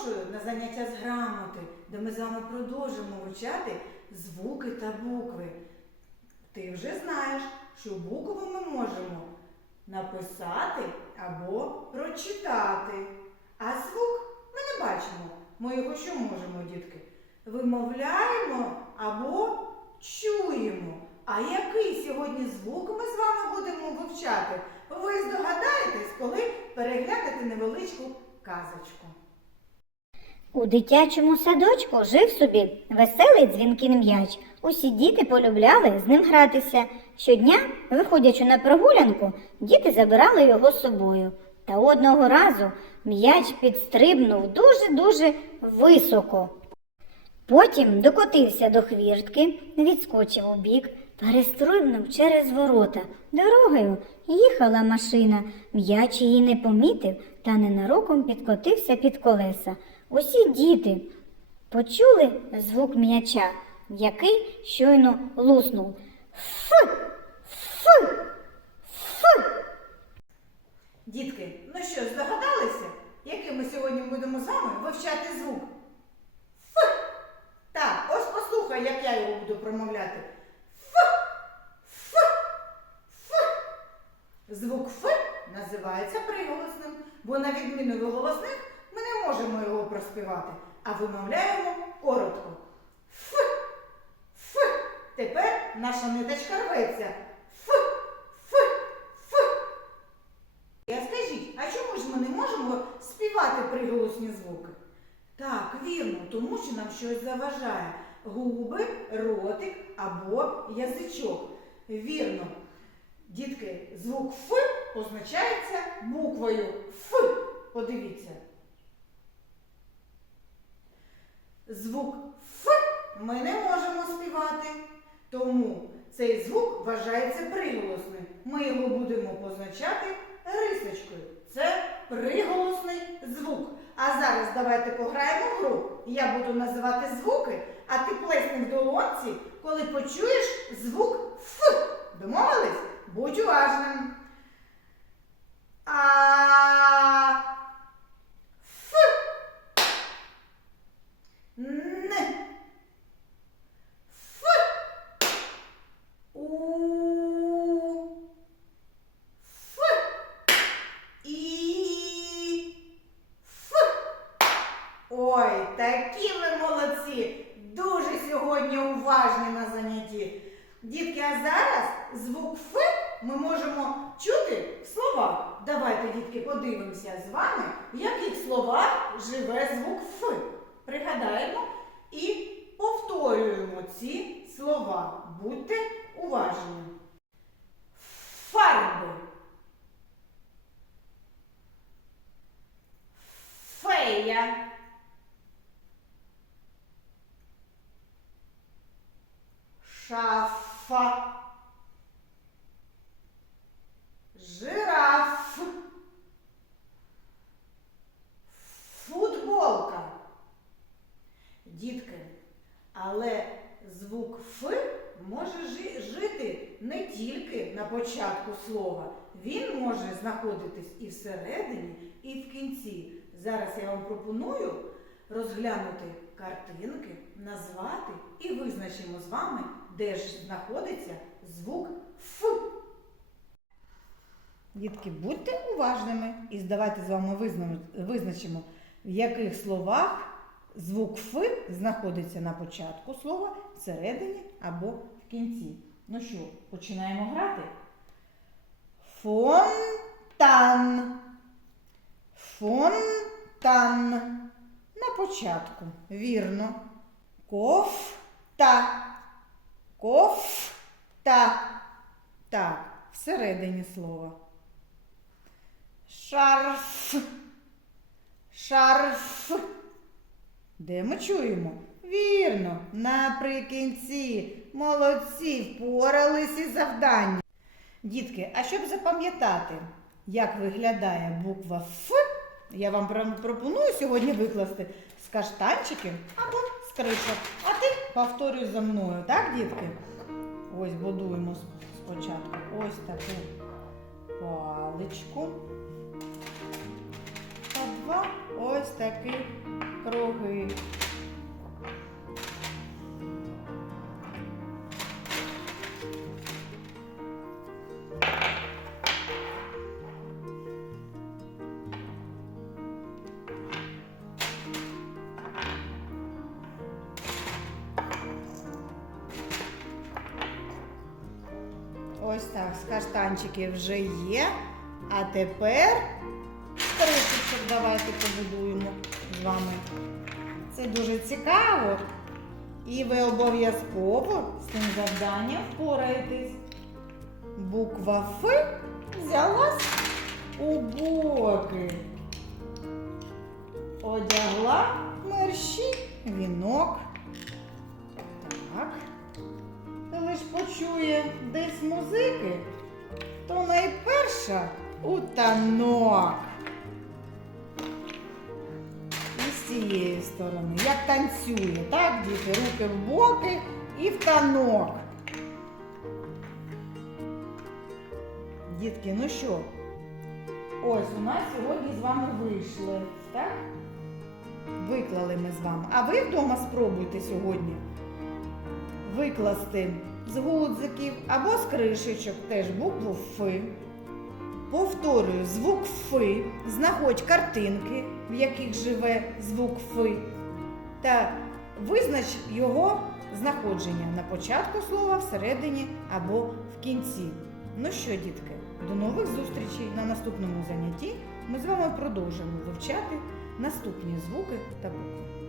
запрошую на заняття з грамоти, де ми з вами продовжимо вивчати звуки та букви. Ти вже знаєш, що букву ми можемо написати або прочитати. А звук ми не бачимо. Ми його що можемо, дітки? Вимовляємо або чуємо. А який сьогодні звук ми з вами будемо вивчати? Ви здогадаєтесь, коли переглянете невеличку казочку. У дитячому садочку жив собі веселий дзвінкий м'яч. Усі діти полюбляли з ним гратися. Щодня, виходячи на прогулянку, діти забирали його з собою. Та одного разу м'яч підстрибнув дуже-дуже високо. Потім докотився до хвіртки, відскочив у бік, перестрибнув через ворота. Дорогою їхала машина. М'яч її не помітив та ненароком підкотився під колеса. Усі діти почули звук м'яча, який щойно луснув. Фу! Фу! Фу! Дітки, ну що, здогадалися, який ми сьогодні будемо з вами вивчати звук? Ф. Так, ось послухай, як я його буду промовляти. Ф. Ф. Ф. Звук Ф називається приголосним, бо на відміну від голосних ми не можемо його проспівати, а вимовляємо коротко. Ф. Ф. Тепер наша ниточка рветься. Ф. Ф. Ф. А скажіть, а чому ж ми не можемо співати приголосні звуки? Так, вірно, тому що нам щось заважає. Губи, ротик або язичок. Вірно. Дітки, звук Ф позначається буквою Ф. Подивіться. Звук Ф ми не можемо співати, тому цей звук вважається приголосним. Ми його будемо позначати рисочкою. Це приголосний звук. А зараз давайте пограємо в гру. Я буду називати звуки, а ти плесни в долонці, коли почуєш звук Ф. Домовились? Будь уважним. А. Ф. Н. Ф. У. Ф. І. Ф. Ой, такі ви молодці! Дуже сьогодні уважні на занятті. Дітки, а зараз звук Ф ми можемо чути в словах. Давайте, дітки, подивимося з вами, в яких словах живе звук Ф. Пригадаємо і повторюємо ці слова. Будьте уважні. Шафа. Жираф. Футболка. Дітки, але звук Ф може жити не тільки на початку слова. Він може знаходитись і всередині, і в кінці. Зараз я вам пропоную розглянути картинки, назвати і визначимо з вами, де ж знаходиться звук Ф. Дітки, будьте уважними і давайте з вами визначимо, в яких словах звук Ф знаходиться на початку слова, всередині або в кінці. Ну що, починаємо грати? Фонтан. Фонтан. На початку. Вірно. Кофта. Кофта. Так, всередині слова. Шарф. Шарф. Де ми чуємо? Вірно, наприкінці. Молодці, впорались із завданням. Дітки, а щоб запам'ятати, як виглядає буква Ф, я вам пропоную сьогодні викласти з каштанчиків або з кришок. А ти повторюй за мною, так, дітки? Ось будуємо спочатку ось таку паличку. Та два ось такі круги. Ось так, з каштанчиків вже є. А тепер кришечок давайте побудуємо з вами. Це дуже цікаво. І ви обов'язково з цим завданням впораєтесь. Буква Ф взялась у боки. Одягла мерщі вінок. Так. Коли ж почує десь музики, то найперша у танок. І з цієї сторони, як танцює, так, діти, руки в боки і в танок. Дітки, ну що? Ось у нас сьогодні з вами вийшли, так? Виклали ми з вами. А ви вдома спробуйте сьогодні викласти з гудзиків або з кришечок теж букву Ф. Повторюю, звук Ф. Знаходь картинки, в яких живе звук Ф. Та визнач його знаходження на початку слова, всередині або в кінці. Ну що, дітки, до нових зустрічей на наступному занятті. Ми з вами продовжимо вивчати наступні звуки та букви.